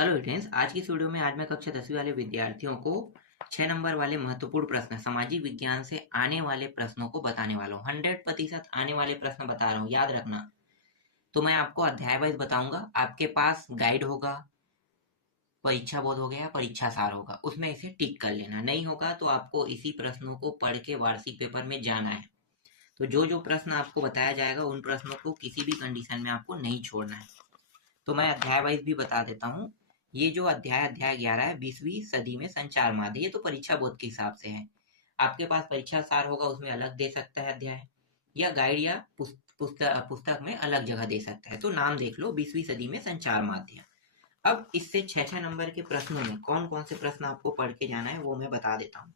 Hello students, आज की इस वीडियो में आज मैं कक्षा 10वीं वाले विद्यार्थियों को 6 नंबर वाले महत्वपूर्ण प्रश्न सामाजिक विज्ञान से आने वाले प्रश्नों को बताने वाला हूँ। 100% आने वाले प्रश्न बता रहा हूँ, याद रखना। तो मैं आपको अध्याय वाइज बताऊंगा। आपके पास गाइड होगा, परीक्षा बोध हो गया, परीक्षा सार होगा, उसमें इसे टिक कर लेना। नहीं होगा तो आपको इसी प्रश्नों को पढ़ के वार्षिक पेपर में जाना है। तो जो जो प्रश्न आपको बताया जाएगा उन प्रश्नों को किसी भी कंडीशन में आपको नहीं छोड़ना है। तो मैं अध्याय वाइज भी बता देता हूँ। ये जो अध्याय 11 है, 20वीं सदी में संचार माध्यम, ये तो परीक्षा बोर्ड के हिसाब से है। आपके पास परीक्षा सार होगा, उसमें अलग दे सकता है अध्याय, या गाइड या पुस्तक में अलग जगह दे सकता है। तो नाम देख लो, 20वीं सदी में संचार माध्यम। अब इससे 6 नंबर के प्रश्नों में कौन कौन से प्रश्न आपको पढ़ के जाना है वो मैं बता देता हूँ।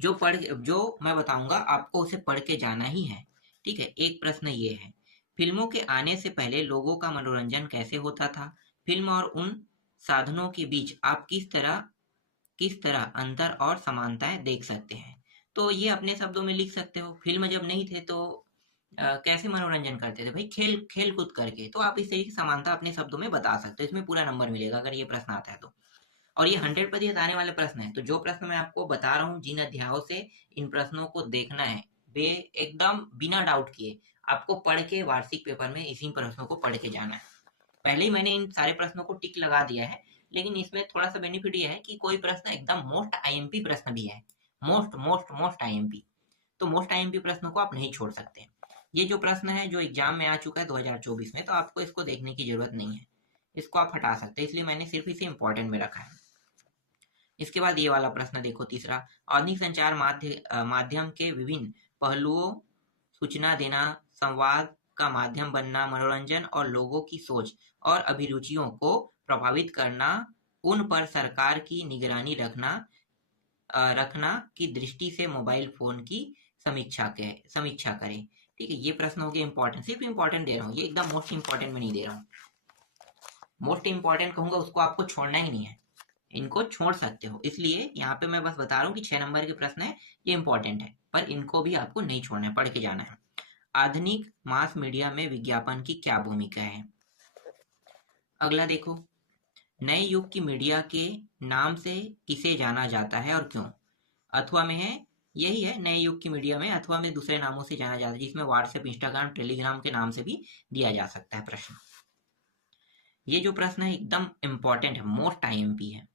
जो मैं बताऊंगा आपको उसे पढ़ के जाना ही है। ठीक है। एक प्रश्न ये है, फिल्मों के आने से पहले लोगों का मनोरंजन कैसे होता था? फिल्म और उन साधनों के बीच आप किस तरह अंतर और समानताएं देख सकते हैं? तो ये अपने शब्दों में लिख सकते हो। फिल्म जब नहीं थे तो कैसे मनोरंजन करते थे भाई? खेल कूद करके। तो आप इस तरीके की समानता अपने शब्दों में बता सकते हो। इसमें पूरा नंबर मिलेगा अगर ये प्रश्न आता है तो। और ये 100% आने वाले प्रश्न है। तो जो प्रश्न मैं आपको बता रहा हूँ जिन अध्यायों से, इन प्रश्नों को देखना है एकदम बिना डाउट किए। आपको पढ़ के वार्षिक पेपर में इसी प्रश्नों को पढ़ के जाना है। पहले ही मैंने इन सारे प्रश्नों को टिक लगा दिया है, लेकिन इसमें थोड़ा सा बेनिफिट ये है कि कोई प्रश्न एकदम मोस्ट आईएमपी प्रश्न भी है। Most IMP. तो मोस्ट आईएमपी प्रश्नों को आप नहीं छोड़ सकते। ये जो प्रश्न है जो एग्जाम में आ चुका है 2024 में, तो आपको इसको देखने की जरूरत नहीं है। इसको आप हटा सकते हैं, इसलिए मैंने सिर्फ इसे इंपॉर्टेंट में रखा है। इसके बाद ये वाला प्रश्न देखो, तीसरा। आधुनिक संचार माध्यम के विभिन्न पहलुओं, सूचना देना, संवाद का माध्यम बनना, मनोरंजन और लोगों की सोच और अभिरुचियों को प्रभावित करना, उन पर सरकार की निगरानी रखना की दृष्टि से मोबाइल फोन की समीक्षा करें। ठीक है। ये प्रश्न हो गया इंपॉर्टेंट, सिर्फ इंपॉर्टेंट दे रहा हूँ, ये एकदम मोस्ट इंपॉर्टेंट में नहीं दे रहा हूँ। मोस्ट इंपॉर्टेंट कहूंगा उसको आपको छोड़ना ही नहीं है, इनको छोड़ सकते हो। इसलिए यहाँ पे मैं बस बता रहा हूँ कि 6 नंबर के प्रश्न है, ये इंपॉर्टेंट है, पर इनको भी आपको नहीं छोड़ना है, पढ़ के जाना है। आधुनिक मास मीडिया में विज्ञापन की क्या भूमिका है? अगला देखो, नए युग की मीडिया के नाम से किसे जाना जाता है और क्यों? अथवा में है, यही है, नए युग की मीडिया में अथवा में दूसरे नामों से जाना जाता है, जिसमें व्हाट्सएप, इंस्टाग्राम, टेलीग्राम के नाम से भी दिया जा सकता है प्रश्न। ये जो प्रश्न है एकदम इंपॉर्टेंट है, मोस्ट आईएमपी है।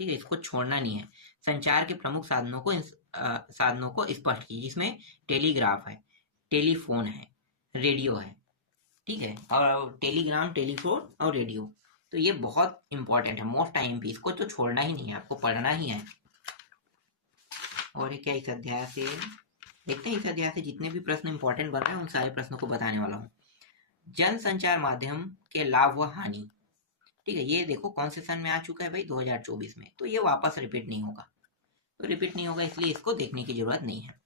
ठीक है, इसको छोड़ना नहीं है। संचार के प्रमुख साधनों को स्पष्ट कीजिए, जिसमें टेलीग्राफ है, टेलीफोन है, रेडियो है। ठीक है, और टेलीग्राम, टेलीफोन और रेडियो। तो ये बहुत इंपॉर्टेंट है, मोस्ट आईएमपी। इसको तो छोड़ना ही नहीं है, आपको पढ़ना ही है। और ये क्या, इस अध्याय से देखते हैं, इस अध्याय से जितने भी प्रश्न इंपॉर्टेंट बन रहे हैं उन सारे प्रश्नों को बताने वाला हूँ। जन संचार माध्यम के लाभ व हानि। ठीक है, ये देखो कौन से सन में आ चुका है भाई? 2024 में। तो ये वापस रिपीट नहीं होगा, इसलिए इसको देखने की जरूरत नहीं है।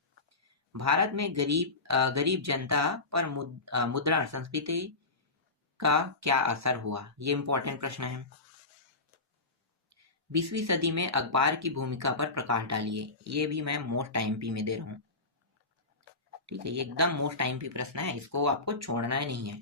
भारत में गरीब जनता पर मुद्रण संस्कृति का क्या असर हुआ? ये इंपॉर्टेंट प्रश्न है। 20वीं सदी में अखबार की भूमिका पर प्रकाश डालिए। ये भी मैं मोस्ट आईएमपी में दे रहा हूँ। ठीक है, ये एकदम मोस्ट आईएमपी प्रश्न है, इसको आपको छोड़ना ही नहीं है।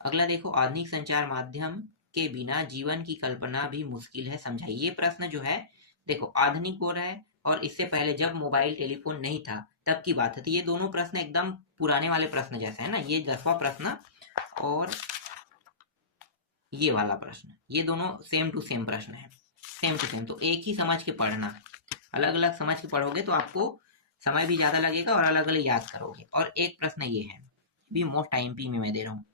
अगला देखो, आधुनिक संचार माध्यम के बिना जीवन की कल्पना भी मुश्किल है, समझाइए। ये प्रश्न जो है, देखो आधुनिक हो रहा है और इससे पहले जब मोबाइल टेलीफोन नहीं था तब की बात है। तो ये दोनों प्रश्न एकदम पुराने वाले प्रश्न जैसे है ना, ये 10वां प्रश्न और ये वाला प्रश्न, ये दोनों सेम टू सेम प्रश्न है, सेम टू सेम। तो एक ही समझ के पढ़ना, अलग अलग समझ के पढ़ोगे तो आपको समय भी ज्यादा लगेगा और अलग अलग याद करोगे। और एक प्रश्न ये है, भी मोस्ट आईएमपी में मैं दे रहा हूँ,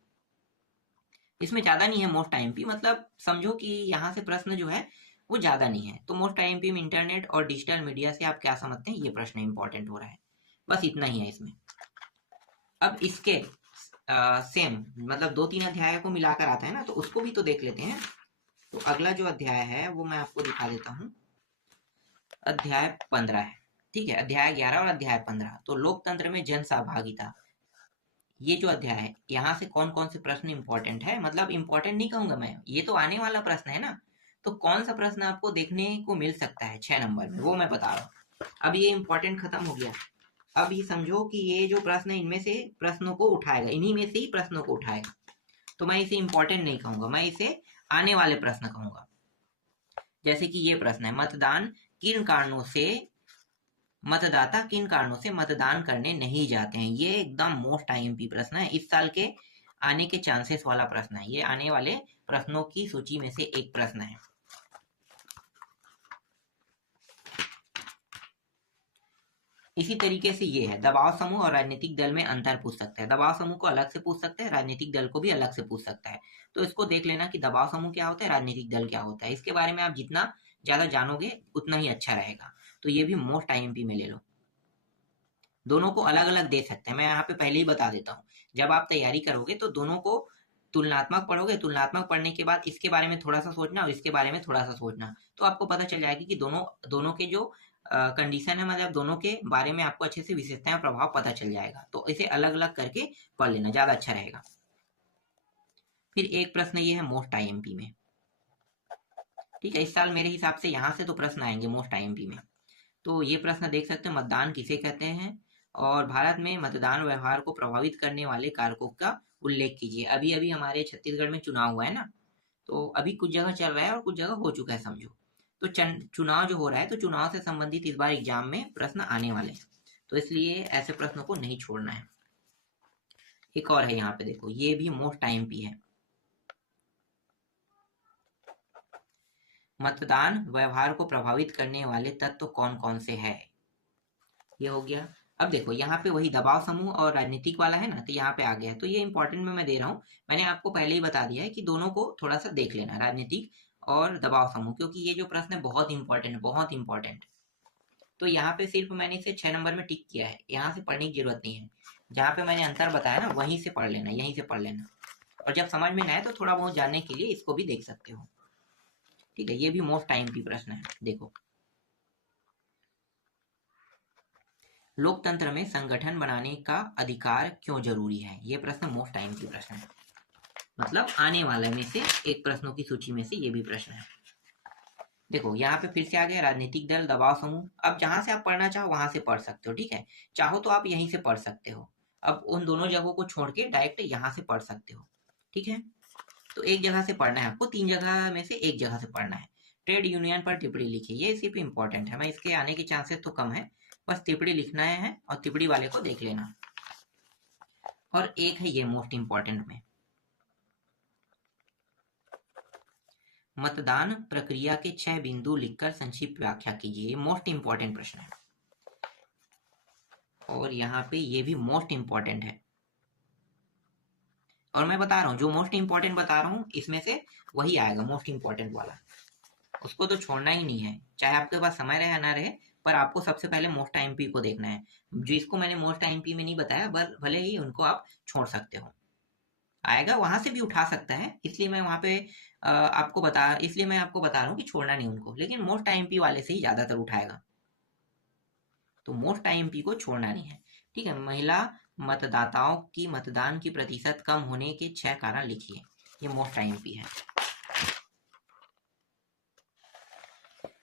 इसमें ज्यादा नहीं है मोस्ट आईएमपी, मतलब समझो कि यहाँ से प्रश्न जो है वो ज्यादा नहीं है। तो मोस्ट आईएमपी में इंटरनेट और डिजिटल मीडिया से आप क्या समझते हैं, ये प्रश्न इंपॉर्टेंट हो रहा है। बस इतना ही है इसमें। अब इसके सेम मतलब 2-3 अध्याय को मिलाकर आता है ना, तो उसको भी तो देख लेते हैं। तो अगला जो अध्याय है वो मैं आपको दिखा देता हूँ, अध्याय 15 है। ठीक है, अध्याय 11 और अध्याय 15। तो लोकतंत्र में जन सहभागिता, ये जो अध्याय है, यहाँ से कौन कौन से प्रश्न इंपॉर्टेंट है, मतलब इंपॉर्टेंट नहीं कहूंगा मैं, ये तो आने वाला प्रश्न है ना। तो कौन सा प्रश्न आपको देखने को मिल सकता है 6 नंबर में, वो मैं बता रहा हूँ। अब ये इंपॉर्टेंट खत्म हो गया। अब ये समझो कि ये जो प्रश्न है इनमें से प्रश्नों को उठाएगा, इन्हीं में से ही प्रश्नों को उठाएगा। तो मैं इसे इंपॉर्टेंट नहीं कहूंगा, मैं इसे आने वाले प्रश्न कहूंगा। जैसे कि ये प्रश्न है, मतदाता किन कारणों से मतदान करने नहीं जाते हैं। ये एकदम मोस्ट आईएमपी प्रश्न है, इस साल के आने के चांसेस वाला प्रश्न है, ये आने वाले प्रश्नों की सूची में से एक प्रश्न है। इसी तरीके से ये है, दबाव समूह और राजनीतिक दल में अंतर पूछ सकता है। दबाव समूह को अलग से पूछ सकता है, राजनीतिक दल को भी अलग से पूछ सकता है। तो इसको देख लेना कि दबाव समूह क्या होता है, राजनीतिक दल क्या होता है। इसके बारे में आप जितना ज्यादा जानोगे उतना ही अच्छा रहेगा। तो ये भी मोस्ट आईएमपी में ले लो। दोनों को अलग अलग दे सकते हैं, मैं यहाँ पे पहले ही बता देता हूँ। जब आप तैयारी करोगे तो दोनों को तुलनात्मक पढ़ोगे, तुलनात्मक पढ़ने के बाद इसके बारे में थोड़ा सा सोचना और इसके बारे में थोड़ा सा सोचना, तो आपको पता चल जाएगा कि दोनों के जो कंडीशन है, मतलब दोनों के बारे में आपको अच्छे से विशेषताएं प्रभाव पता चल जाएगा। तो इसे अलग अलग करके पढ़ लेना, ज्यादा अच्छा रहेगा। फिर एक प्रश्न ये है मोस्ट आईएमपी में, ठीक है। इस साल मेरे हिसाब से यहाँ से तो प्रश्न आएंगे मोस्ट आईएमपी में। तो ये प्रश्न देख सकते हैं, मतदान किसे कहते हैं और भारत में मतदान व्यवहार को प्रभावित करने वाले कारकों का उल्लेख कीजिए। अभी अभी हमारे छत्तीसगढ़ में चुनाव हुआ है ना, तो अभी कुछ जगह चल रहा है और कुछ जगह हो चुका है समझो। तो चुनाव जो हो रहा है, तो चुनाव से संबंधित इस बार एग्जाम में प्रश्न आने वाले हैं, तो इसलिए ऐसे प्रश्नों को नहीं छोड़ना है। एक और है यहाँ पे देखो, ये भी मोस्ट आईएमपी है, मतदान व्यवहार को प्रभावित करने वाले तत्व कौन कौन से हैं। ये हो गया। अब देखो यहाँ पे वही दबाव समूह और राजनीतिक वाला है ना, तो यहाँ पे आ गया है। तो ये इंपॉर्टेंट में मैं दे रहा हूँ, मैंने आपको पहले ही बता दिया है कि दोनों को थोड़ा सा देख लेना, राजनीतिक और दबाव समूह, क्योंकि ये जो प्रश्न है बहुत इंपॉर्टेंट है, बहुत इंपॉर्टेंट। तो यहाँ पे सिर्फ मैंने इसे 6 नंबर में टिक किया है, यहाँ से पढ़ने की जरूरत नहीं है। जहाँ पे मैंने अंतर बताया ना, वहीं से पढ़ लेना, यहीं से पढ़ लेना। और जब समझ में ना आए तो थोड़ा बहुत जानने के लिए इसको भी देख सकते हो, ठीक है। ये भी मोस्ट आईएमपी प्रश्न है। देखो, लोकतंत्र में संगठन बनाने का अधिकार क्यों जरूरी है। ये प्रश्न मोस्ट आईएमपी प्रश्न है, मतलब आने वाले में से एक प्रश्नों की सूची में से ये भी प्रश्न है। देखो यहाँ पे फिर से आ गया राजनीतिक दल, दबाव समूह। अब जहां से आप पढ़ना चाहो वहां से पढ़ सकते हो, ठीक है। चाहो तो आप यहीं से पढ़ सकते हो, अब उन दोनों जगहों को छोड़ के डायरेक्ट यहाँ से पढ़ सकते हो, ठीक है। तो एक जगह से पढ़ना है आपको, 3 जगह में से एक जगह से पढ़ना है। ट्रेड यूनियन पर टिप्पणी लिखिए, ये सिर्फ इंपॉर्टेंट है, मैं इसके आने के चांसेस तो कम है, बस टिप्पणी लिखना है और टिप्पणी वाले को देख लेना। और एक है ये मोस्ट इंपॉर्टेंट में, मतदान प्रक्रिया के 6 बिंदु लिखकर संक्षिप्त व्याख्या कीजिए। मोस्ट इंपॉर्टेंट प्रश्न है और यहाँ पे ये भी मोस्ट इंपॉर्टेंट है। और मैं बता रहा हूँ, जो मोस्ट इंपॉर्टेंट बता रहा हूँ इसमें से वही आएगा मोस्ट इंपॉर्टेंट वाला, उसको तो छोड़ना ही नहीं है, चाहे आपके पास समय रहे या ना रहे, पर आपको सबसे पहले मोस्ट आईएमपी को देखना है। जिसको मैंने मोस्ट आईएमपी में नहीं बताया, भले ही उनको आप छोड़ सकते हो, आएगा वहां से भी उठा सकता है, इसलिए मैं वहां पे इसलिए मैं आपको बता रहा हूँ कि छोड़ना नहीं उनको, लेकिन मोस्ट आईएमपी वाले से ही ज्यादातर उठाएगा, तो मोस्ट आईएमपी को छोड़ना नहीं है, ठीक है। महिला मतदाताओं की मतदान की प्रतिशत कम होने के 6 कारण लिखिए, ये मोस्ट आईएमपी है।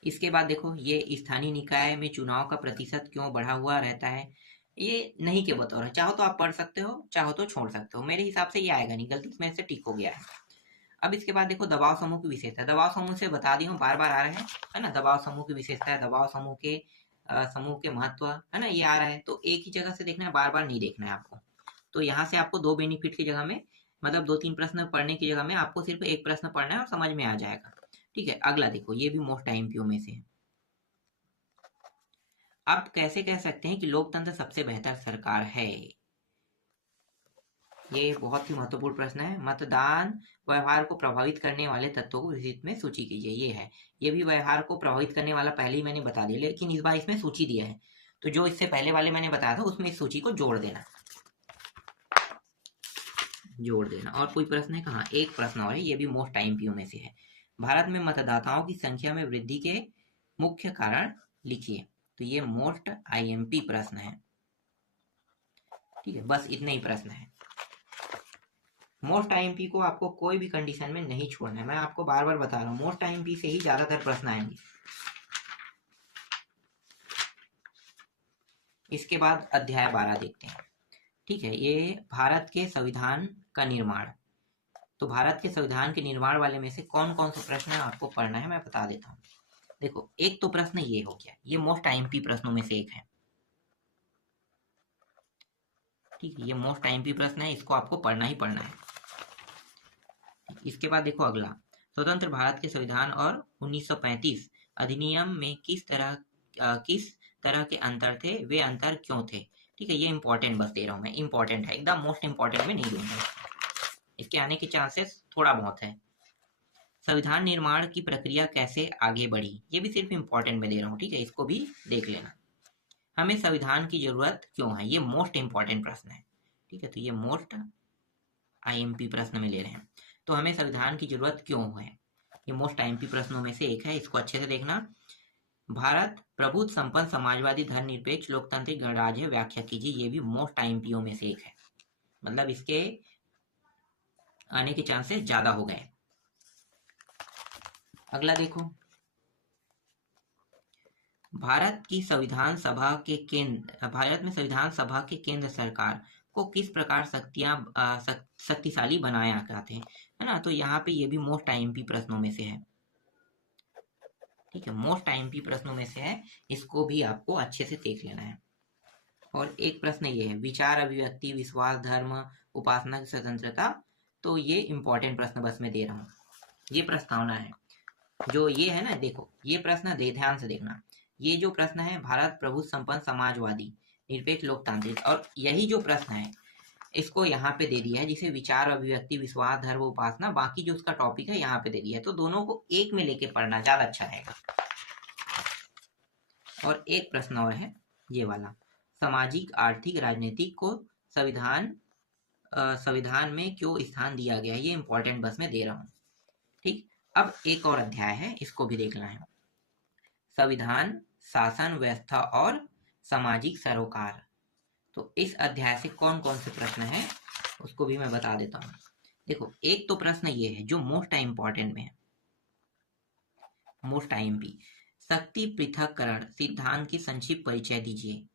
इसके बाद देखो, ये स्थानीय निकाय में चुनाव का प्रतिशत क्यों बढ़ा हुआ रहता है, ये नहीं के बतौर है, चाहो तो आप पढ़ सकते हो, चाहो तो छोड़ सकते हो। मेरे हिसाब से ये आएगा नहीं, गलती में से टिक हो गया है। अब इसके बाद देखो, दबाव समूह की विशेषता, दबाव समूह से बता दी हूँ, बार बार आ रहे हैं, है ना। दबाव समूह की विशेषता है, दबाव समूह के महत्व, है ना, ये आ रहा है। तो एक ही जगह से देखना है, बार बार नहीं देखना है आपको। तो यहाँ से आपको 2 बेनिफिट की जगह में, मतलब 2-3 प्रश्न पढ़ने की जगह में आपको सिर्फ एक प्रश्न पढ़ना है और समझ में आ जाएगा, ठीक है। अगला देखो, ये भी मोस्ट आईएमपी में से है। आप कैसे कह सकते हैं कि लोकतंत्र सबसे बेहतर सरकार है। ये बहुत ही महत्वपूर्ण प्रश्न है। मतदान व्यवहार को प्रभावित करने वाले तत्वों को विशिष्ट में सूची कीजिए, ये है। ये भी व्यवहार को प्रभावित करने वाला पहले ही मैंने बता दिया, लेकिन इस बार इसमें सूची दिया है, तो जो इससे पहले वाले मैंने बताया था उसमें इस सूची को जोड़ देना, और कोई प्रश्न है कहाँ, एक प्रश्न और है, ये भी मोस्ट आईएमपी में से है। भारत में मतदाताओं की संख्या में वृद्धि के मुख्य कारण लिखिए, तो ये मोस्ट आईएमपी प्रश्न है, ठीक है। बस इतने ही प्रश्न है। मोस्ट आईएमपी को आपको कोई भी कंडीशन में नहीं छोड़ना है, मैं आपको बार बार बता रहा हूँ, मोस्ट आईएमपी से ही ज्यादातर प्रश्न आएंगे। इसके बाद अध्याय 12 देखते हैं, ठीक है। ये भारत के संविधान का निर्माण, तो भारत के संविधान के निर्माण वाले में से कौन कौन से प्रश्न है आपको पढ़ना है, मैं बता देता हूँ। देखो, एक तो प्रश्न ये हो गया, ये मोस्ट आईएमपी प्रश्नों में से एक है। ठीक है, ये मोस्ट आईएमपी प्रश्न है, इसको आपको पढ़ना ही पढ़ना है। इसके बाद देखो अगला, स्वतंत्र भारत के संविधान और 1935 अधिनियम में किस तरह के अंतर थे, वे अंतर क्यों थे। ठीक है, ये इंपॉर्टेंट बस दे रहा हूँ मैं, इंपॉर्टेंट है एकदम, मोस्ट इंपॉर्टेंट में नहीं दूंगा, इसके आने के चांसेस थोड़ा बहुत है। संविधान निर्माण की प्रक्रिया कैसे आगे बढ़ी, ये भी सिर्फ इंपॉर्टेंट में दे रहा हूँ। ठीक है, इसको भी देख लेना। हमें संविधान की जरूरत क्यों है, ये मोस्ट इंपॉर्टेंट प्रश्न है। ठीक है, तो ये मोस्ट आईएमपी प्रश्न में ले रहे हैं। तो हमें संविधान की जरूरत क्यों है, ये मोस्ट आईएमपी प्रश्नों में से एक है, इसको अच्छे से देखना। भारत प्रभुत्व संपन्न समाजवादी धर्मनिरपेक्ष लोकतांत्रिक गणराज्य है, व्याख्या कीजिए, ये भी मोस्ट आईएमपीओ में से एक है, मतलब इसके आने के चांसेस ज्यादा हो गए। अगला देखो, भारत में संविधान सभा के केंद्र सरकार को किस प्रकार शक्तिशाली बनाया जाते हैं, है ना। तो यहाँ पे ये भी मोस्ट आईएमपी प्रश्नों में से है। ठीक है, मोस्ट आईएमपी प्रश्नों में से है, इसको भी आपको अच्छे से देख लेना है। और एक प्रश्न ये है, विचार अभिव्यक्ति विश्वास धर्म उपासना की स्वतंत्रता, तो ये इंपॉर्टेंट प्रश्न बस मैं दे रहा हूँ, ये प्रस्तावना है जो ये है ना। देखो, ये प्रश्न ध्यान से देखना, ये जो प्रश्न है भारत प्रभुत्व संपन्न समाजवादी निरपेक्ष लोकतांत्रिक, और यही जो प्रश्न है इसको यहाँ पे दे दिया है, जिसे विचार अभिव्यक्ति विश्वास धर्म उपासना, बाकी जो उसका टॉपिक है यहाँ पे दे दिया है, तो दोनों को एक में लेके पढ़ना ज्यादा अच्छा रहेगा। और एक प्रश्न और है ये वाला, सामाजिक आर्थिक राजनीतिक को संविधान में क्यों स्थान दिया गया, ये इंपॉर्टेंट बस में दे रहा हूँ। ठीक, अब एक और अध्याय है, इसको भी देखना है, संविधान शासन व्यवस्था और सामाजिक सरोकार। तो इस अध्याय से कौन कौन से प्रश्न हैं उसको भी मैं बता देता हूँ। देखो, एक तो प्रश्न ये है जो मोस्ट इंपॉर्टेंट में है, मोस्ट आईएमपी, शक्ति पृथक्करण सिद्धांत की संक्षिप्त परिचय दीजिए,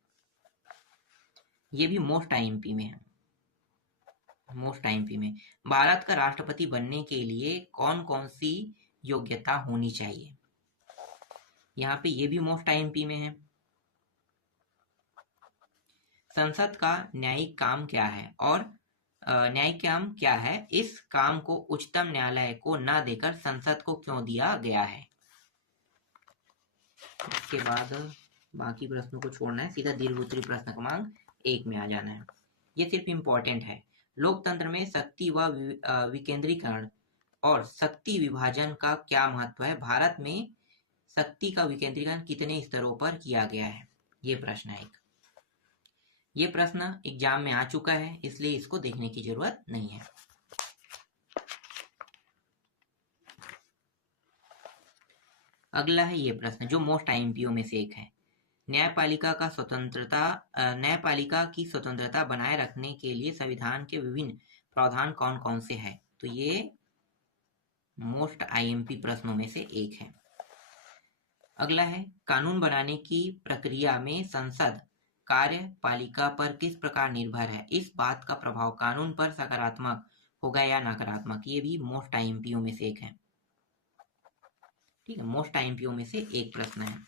ये भी मोस्ट आईएमपी में है। मोस्ट आईएमपी में, भारत का राष्ट्रपति बनने के लिए कौन कौन सी योग्यता होनी चाहिए, यहाँ पे ये भी मोस्ट आईएमपी में है। संसद का न्यायिक काम क्या है, और न्यायिक काम क्या है, इस काम को उच्चतम न्यायालय को न देकर संसद को क्यों दिया गया है। इसके बाद बाकी प्रश्नों को छोड़ना है, सीधा दीर्घोत्तरी प्रश्न क्रमांक 1 में आ जाना है, ये सिर्फ इंपॉर्टेंट है। लोकतंत्र में शक्ति व विकेंद्रीकरण और शक्ति विभाजन का क्या महत्व है, भारत में शक्ति का विकेंद्रीकरण कितने स्तरों पर किया गया है, ये प्रश्न है एक। ये प्रश्न एग्जाम में आ चुका है, इसलिए इसको देखने की जरूरत नहीं है। अगला है ये प्रश्न जो मोस्ट आईएमपीओ में से एक है, न्यायपालिका की स्वतंत्रता बनाए रखने के लिए संविधान के विभिन्न प्रावधान कौन कौन से हैं, तो ये मोस्ट आईएमपी प्रश्नों में से एक है। अगला है, कानून बनाने की प्रक्रिया में संसद कार्यपालिका पर किस प्रकार निर्भर है, इस बात का प्रभाव कानून पर सकारात्मक होगा या नकारात्मक, ये भी मोस्ट आईएमपीओ में से एक है। ठीक है, मोस्ट आईएमपीओ में से एक प्रश्न है।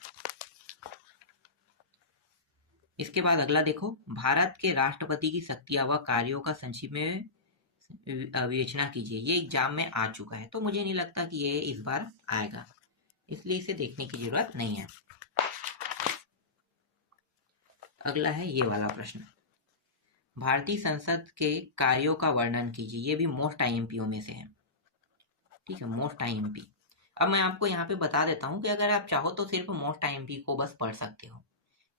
इसके बाद अगला देखो, भारत के राष्ट्रपति की शक्तियां व कार्यों का संक्षिप्त में विवेचना कीजिए, ये एग्जाम में आ चुका है, तो मुझे नहीं लगता कि ये इस बार आएगा, इसलिए इसे देखने की जरूरत नहीं है। अगला है ये वाला प्रश्न, भारतीय संसद के कार्यों का वर्णन कीजिए, ये भी मोस्ट आईएमपीओ में से है। ठीक है, मोस्ट आईएमपी। अब मैं आपको यहाँ पे बता देता हूँ कि अगर आप चाहो तो सिर्फ मोस्ट आईएमपी को बस पढ़ सकते हो,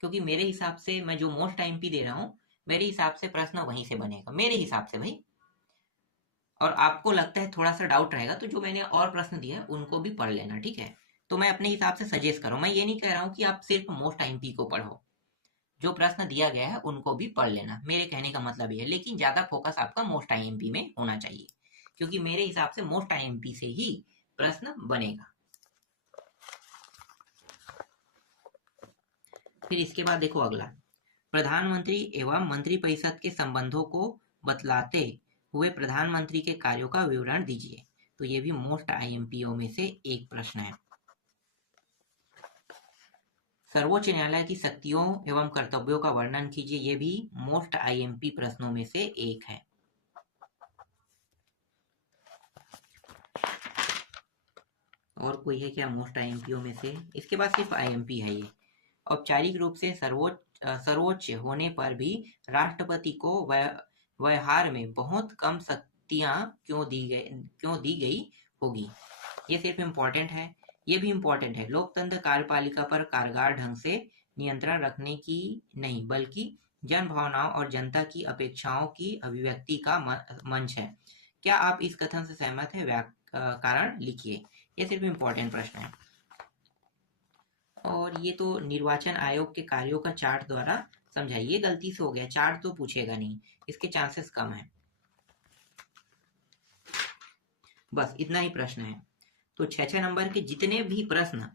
क्योंकि मेरे हिसाब से मैं जो मोस्ट आईएमपी दे रहा हूँ, मेरे हिसाब से प्रश्न वहीं से बनेगा, मेरे हिसाब से भाई। और आपको लगता है थोड़ा सा डाउट रहेगा, तो जो मैंने और प्रश्न दिए उनको भी पढ़ लेना। ठीक है, तो मैं अपने हिसाब से सजेस्ट कर रहा हूँ, मैं ये नहीं कह रहा हूँ कि आप सिर्फ मोस्ट आईएमपी को पढ़ो, जो प्रश्न दिया गया है उनको भी पढ़ लेना, मेरे कहने का मतलब ये है। लेकिन ज्यादा फोकस आपका मोस्ट आईएमपी में होना चाहिए, क्योंकि मेरे हिसाब से मोस्ट आईएमपी से ही प्रश्न बनेगा। फिर इसके बाद देखो अगला, प्रधानमंत्री एवं मंत्रिपरिषद के संबंधों को बतलाते हुए प्रधानमंत्री के कार्यों का विवरण दीजिए। तो ये भी मोस्ट आईएमपीओ में से एक प्रश्न है। सर्वोच्च न्यायालय की शक्तियों एवं कर्तव्यों का वर्णन कीजिए। ये भी मोस्ट आईएमपी प्रश्नों में से एक है। और कोई है क्या मोस्ट आईएमपीओ में से? इसके बाद सिर्फ आईएमपी है ये। औपचारिक रूप से सर्वोच्च होने पर भी राष्ट्रपति को व्यवहार में बहुत कम शक्तियां क्यों दी गई होगी? ये सिर्फ इम्पोर्टेंट है। ये भी इम्पोर्टेंट है। लोकतंत्र कार्यपालिका पर कारगर ढंग से नियंत्रण रखने की नहीं, बल्कि जन भावनाओं और जनता की अपेक्षाओं की अभिव्यक्ति का मंच है। क्या आप इस कथन से सहमत हैं? कारण लिखिए। ये सिर्फ इम्पोर्टेंट प्रश्न है। और ये तो निर्वाचन आयोग के कार्यों का चार्ट द्वारा समझाइए। ये गलती से हो गया, चार्ट तो पूछेगा नहीं, इसके चांसेस कम है। बस इतना ही प्रश्न है। तो 6 नंबर के जितने भी प्रश्न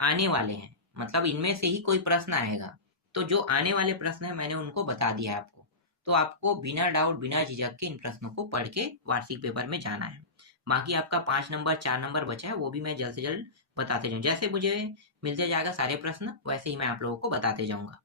आने वाले हैं, मतलब इनमें से ही कोई प्रश्न आएगा, तो जो आने वाले प्रश्न है मैंने उनको बता दिया आपको। तो आपको बिना डाउट, बिना झिझक के इन प्रश्नों को पढ़ के वार्षिक पेपर में जाना है। बाकी आपका 5 नंबर 4 नंबर बचा है, वो भी मैं जल्द से जल्द बताते जाऊँ। जैसे मुझे मिलते जाएगा सारे प्रश्न, वैसे ही मैं आप लोगों को बताते जाऊंगा।